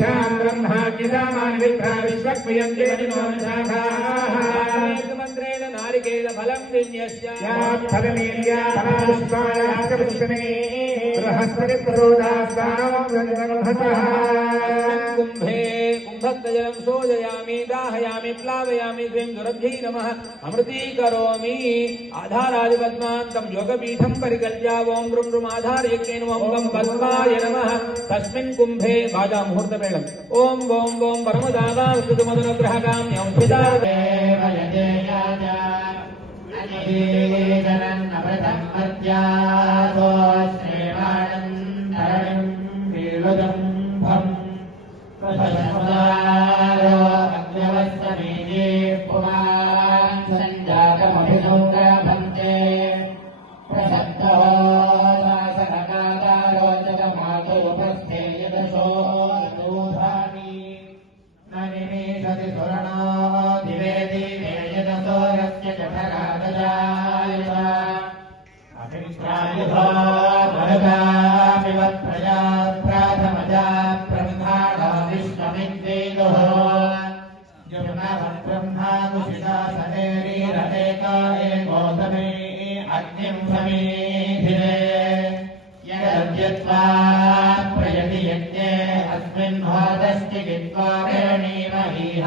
ब्रह्मा किदामान विद्धा विश्वक्रियन्ते शाखाः नारिकेल फलम कुंभे कुंभक्तजलम सोजयामी दाहयामी प्लावयामी द्वीं दुरभ्यै नमः अमृती करोमि आधारादिपद्मान्तं योगपीठं परिकल्प्या ओं रुं रुमाधारयज्ञेन ओं वं पद्माय नमः तस्मिन् कुम्भे भाजामुहूर्तवेलम् ओं ओं ओं परमदादां सुतुमदनुग्रहकाम्यं पिता ఉపస్థేయో అదోధాని నిమేషతి సురణా प्रयति यज्ञे अस्मिन् भागस्ति विद्वारेणीमहीह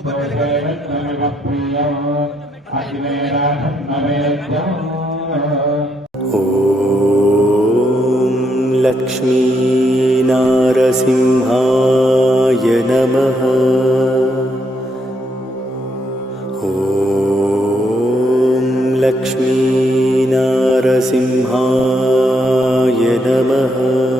ॐ लक्ष्मीनारसिंहाय नमः। ॐ लक्ष्मीनारसिंहाय नमः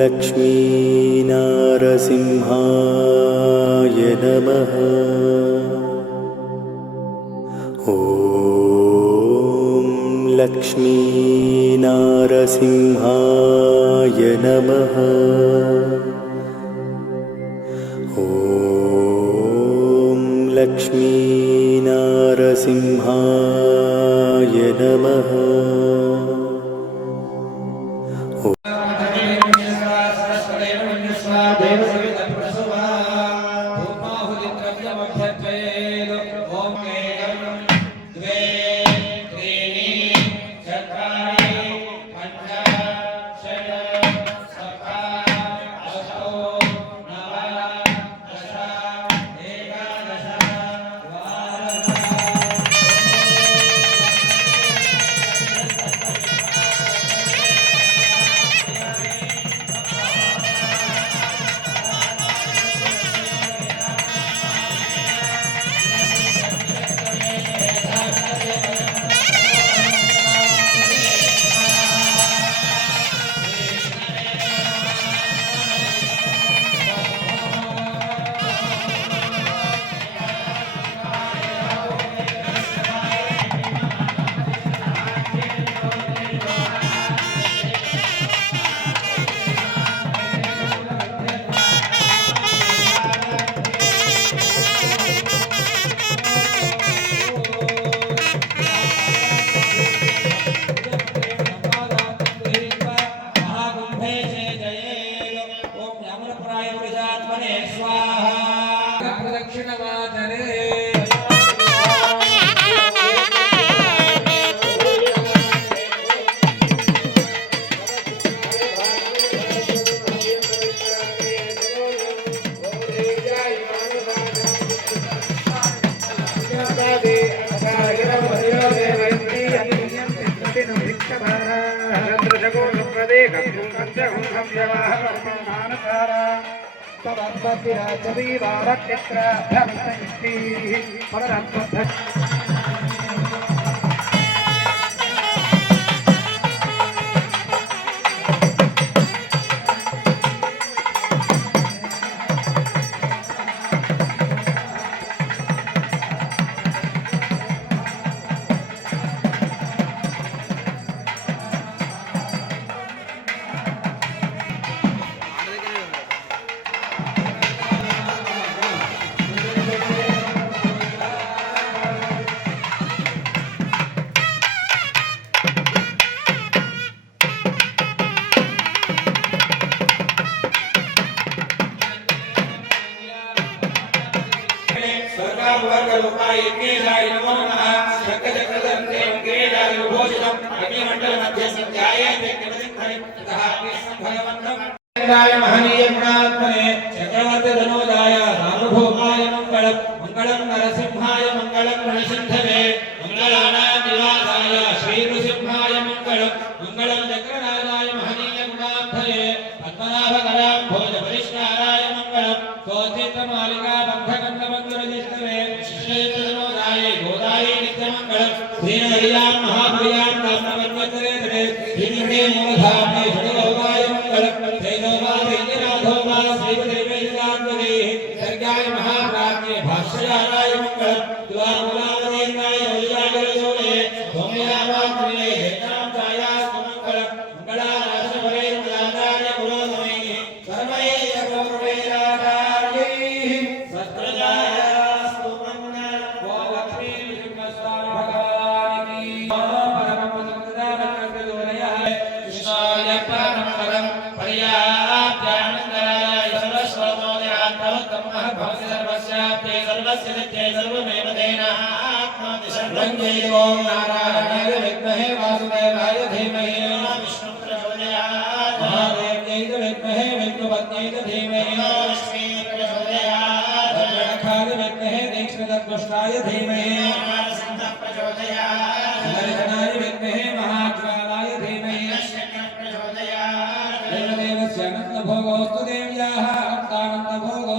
लक्ष्मीनारसिंहाय नमः। ॐ लक्ष्मीनारसिंहाय नमः द्रव्यमभ्यत्वेन తదత్మతిరాజవీవారక్షేత్రాభ్యమస్తైః పరమత్మధ రూపాయ యజ్ఞేశాయ నమో నమః శంఖ చక్రధరం దేవం కిరీటాయ విభూషితం అగ్నిమండల మధ్య సంధ్యాయతే నిమదిత్తై చక్రవర్తి ధనోదాయ কৃষ্ণ